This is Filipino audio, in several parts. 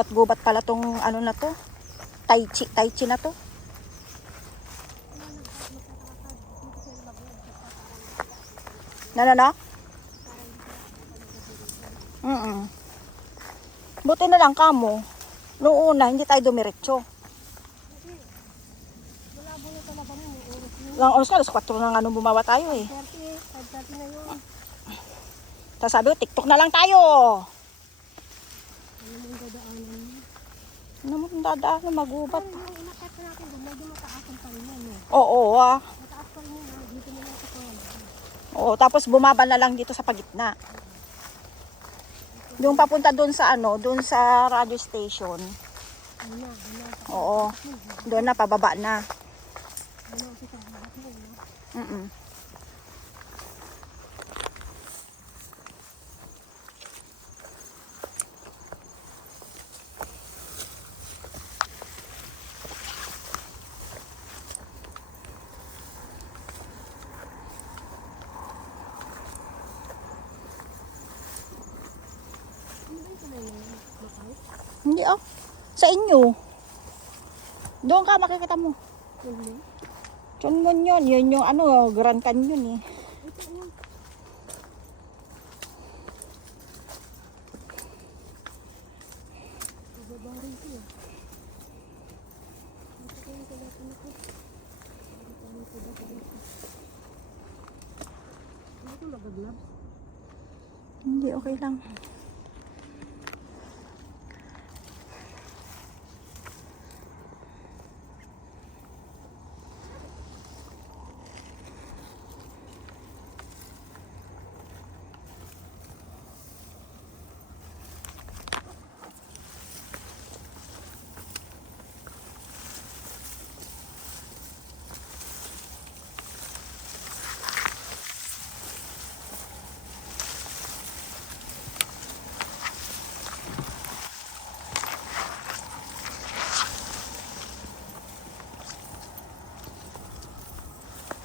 Gubat-gubat pala tong ano na to. Tai chi na to. Na? Buti na lang kamo. Noong una, hindi tayo dumiretso. Lang oras ka, alas 4 na nga nung bumawa tayo eh. 5:30 na yun. Tapos sabi ko, TikTok na lang tayo. Ano mong dadaanan mo? Ano mo dadaanan, magubat. Pero yung inakat na natin doon, medyo mataasan pa rin yan. Oo ah. Mataas pa rin yun. Dito na lang sa pangalan. Oo, tapos bumaba na lang dito sa pagitna. Yung papunta doon sa ano, doon sa radio station. Oo. Doon na pababa na. Hindi ah. Sa inyo. Doon ka makikita mo. Chonmon yun. Yun yung ano, Grand Canyon eh. Hindi, okay lang.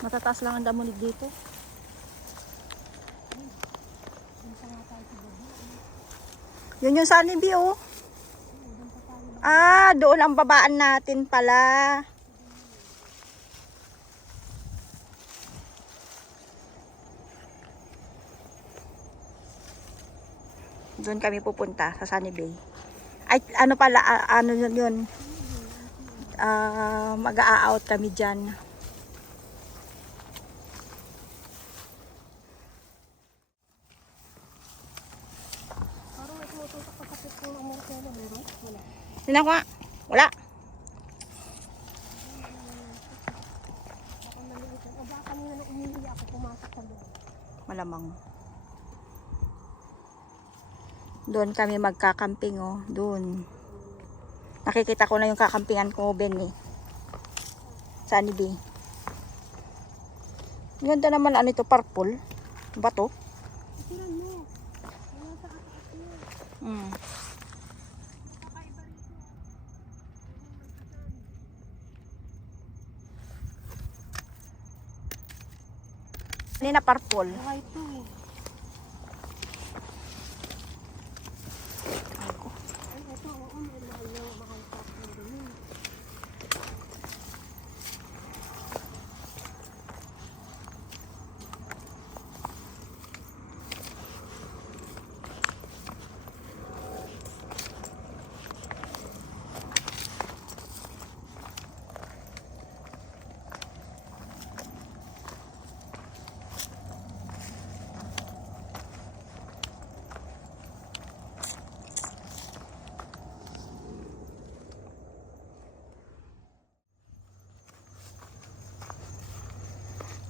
Matataas lang ang damunig dito. Yun yung Sunny B, oh. Ah, doon ang babaan natin pala. Doon kami pupunta sa Sunny Bay. Ay, ano pala, ano yun? Mag-a-out kami dyan. Hindi ko nga. Wala. Malamang. Doon kami magkakamping, oh. Doon. Nakikita ko na yung kakampingan ko, Ben, eh. Sunny Bay. Ganda naman, ano ito, purple. Bato. Ini na purple.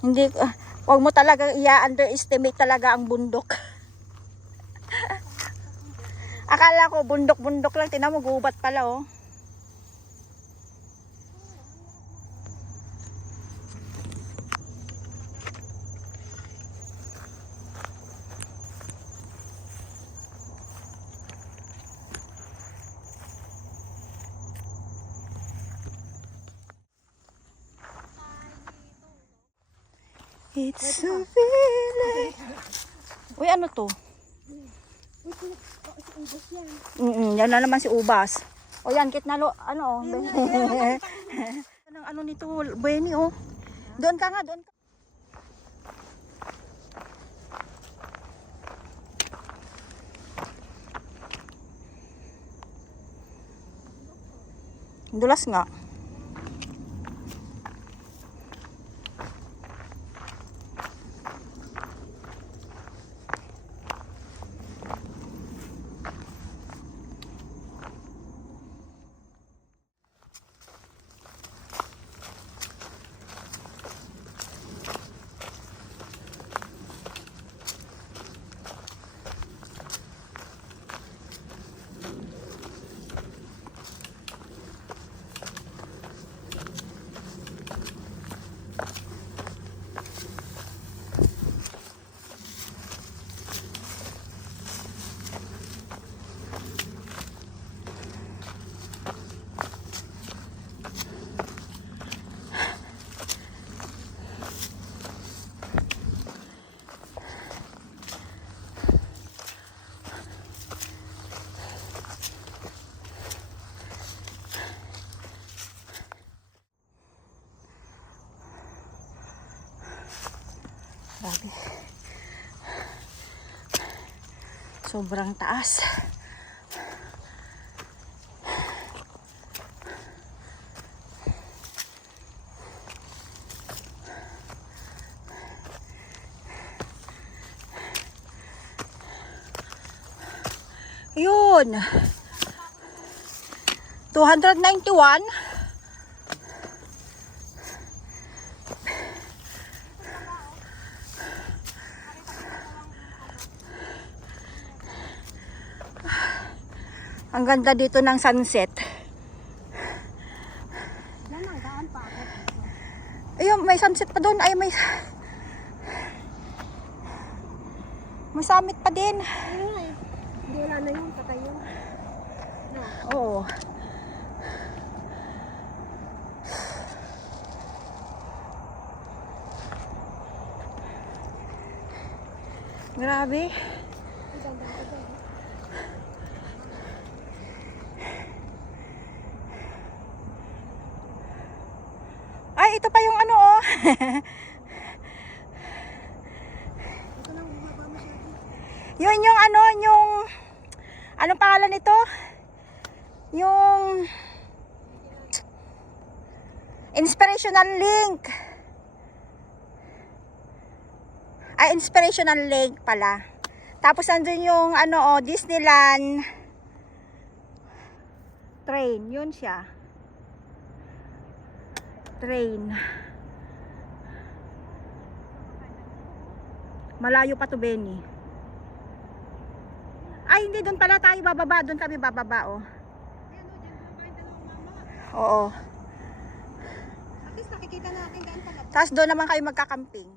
Hindi, wag mo talaga i-underestimate talaga ang bundok. Akala ko bundok-bundok lang, tingnan mo gubat pala, oh. It's a feeling. Uy, ano to? Ubos yan. Yan na naman si Ubas. O yan, kit na ano, ano nito, Benny, oh. Doon ka nga, doon ka. Dulas nga. Grabe. Sobrang taas. Yun. 291. Ang ganda dito ng sunset. Yan ang daan pa ako. Ayun, may sunset pa doon. Ay, may summit pa din. Ayun nga eh. Hindi, wala na yun. Patay yun. No. Oo. Grabe. Ang ganda, ang ganda. Ay, ito pa yung ano, oh. Ito lang bumaba masyado. Yun yung ano, yung anong pangalan nito? Yung inspirational link. Ay, inspirational link pala. Tapos nandun yung ano, oh, Disneyland train. Yun siya. Train. Malayo pa to, Benny. Ay, hindi, doon pala tayo bababa. Doon kami bababa, oh. Oo. At least nakikita natin daan pala. Tapos doon naman kayo magkakamping.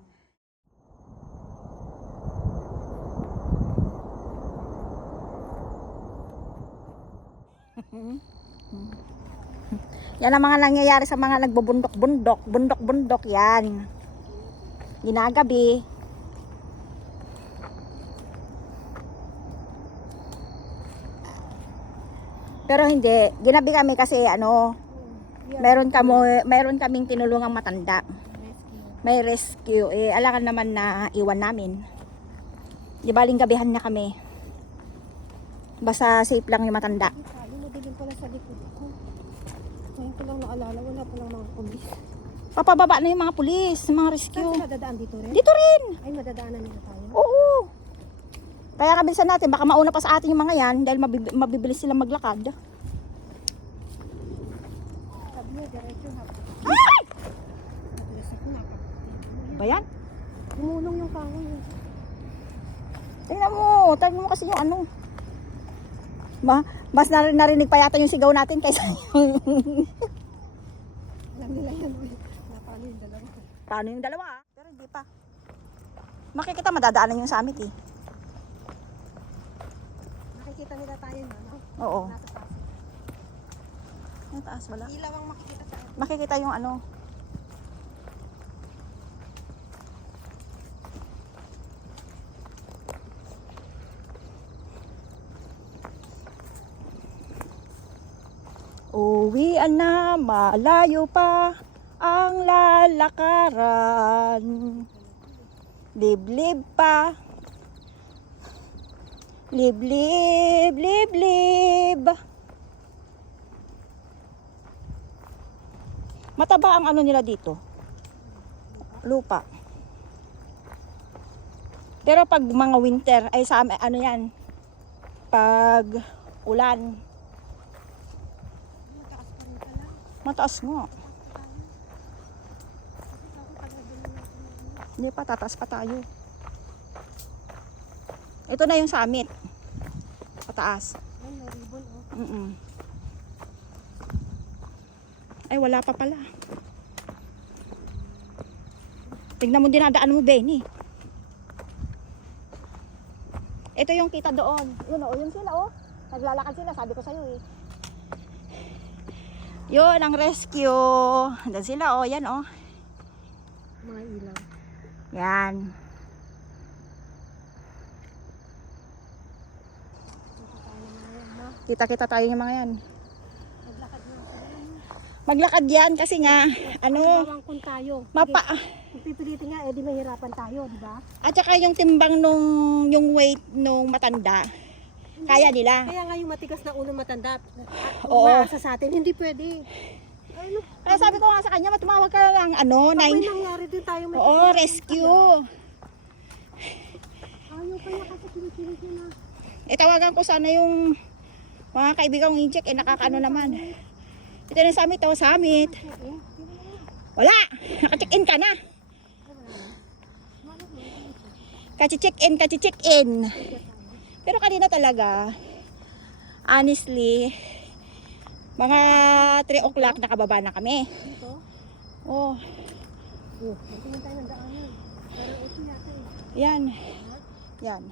Yan ang mga nangyayari sa mga nagbubundok-bundok. Bundok-bundok yan. Ginagabi. Pero hindi. Ginabi kami kasi ano, meron kaming tinulungang matanda. Rescue. May rescue. Eh, alangan naman na iwan namin. Di baling gabihan na kami. Basta safe lang yung matanda. Sabi mo din pala sa likod ko. Ngayon ko lang naalala, wala palang mga pulis. Papababa na yung mga pulis, yung mga Saan rescue. sila dadaan dito rin? Dito rin. Ay, madadaanan nila tayo. Oo. Kaya kabilisan natin, baka mauna pa sa atin yung mga yan dahil mabibilis silang maglakad. Sabi niya, diretso ha. Ay! Madalas ako nakapagpapalala. Ba yan? Gumulong yung kahoy. Tingnan mo kasi yung ano. Mas narinig pa yata yung sigaw natin kaysa yung... Alam nila yan. Napalo yung dalawa. Paano yung dalawa, ah? Pero hindi pa. Makikita madadaanan yung summit, eh. Nakikita nila tayo na, no? Oo. Nasa taas. Yung taas wala. Ilaw ang makikita sa atin. Makikita yung ano. Uwian na, malayo pa ang lalakaran. Liblib pa. Liblib, liblib. Mataba ang ano nila dito. Lupa. Pero pag mga winter, ay sa ano yan, pag ulan, Mataas pa rin pala. mataas nga. Ako pala din natin. Hindi pa, tataas pa tayo. Ito na yung summit. Pataas. Ay, no ribbon oh. Ay, wala pa pala. Tignan mo dinadaan mo, Benny. Ito yung kita doon. Yun oh, yun sila oh. Naglalakad sila, sabi ko sa'yo eh. Yun, ang rescue. Doon sila oh, yan oh. Mga ilaw. Yan. Kita-kita tayo yung mga yan. Maglakad na ako. Maglakad yan kasi nga, ano, Bawang kung tayo. mapa... Kung pipilitin nga, di mahirapan tayo, di ba? At saka yung timbang yung weight nung matanda, kaya nila. Kaya nga yung matigas na ulo matanda, Oo. umaasa sa atin, hindi pwede. Ano? Kaya sabi ko nga sa kanya, tumawag ka lang, ano, May 9. nangyari din tayo. Oo, rescue. Ayaw kaya kasi pinipilit yun na. Tawagan ko sana yung mga kaibigang i-check, nakakaano naman. Ito na yung summit, oh, summit. Wala, naka-check-in ka na. Kachi-check-in. Pero kanina talaga, honestly, mga 3 o'clock nakababa na kami. Dito? Oh, Tingin tayo ng daanan. Pero ito yata eh. yan. Yan.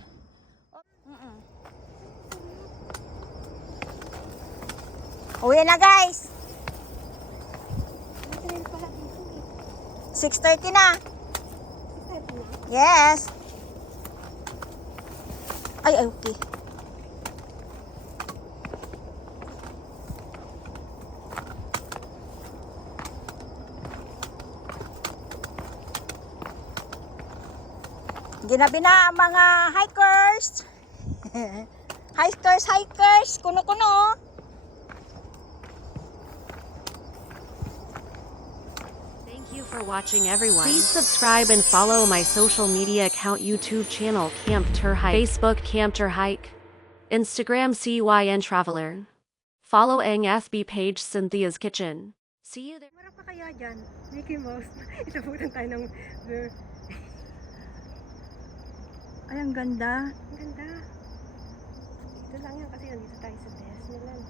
Uwi na guys. May trail pala dito eh. 6:30 na. Ito na. Yes. Ay, okay. Ginabi na ang mga hikers. Hikers. Kuno-kuno. Thank you for watching everyone. Please subscribe and follow my social media account YouTube channel Camp Tur Hike, Facebook Camp Tur Hike, Instagram CYN Traveler. Follow ang SB page Cynthia's Kitchen. See you there. Mara pa kaya dyan? Mickey Mouse. Isabutan tayo ng... Ay, ang ganda. Ang ganda. Ito lang yan kasi nandito tayo sa Disneyland.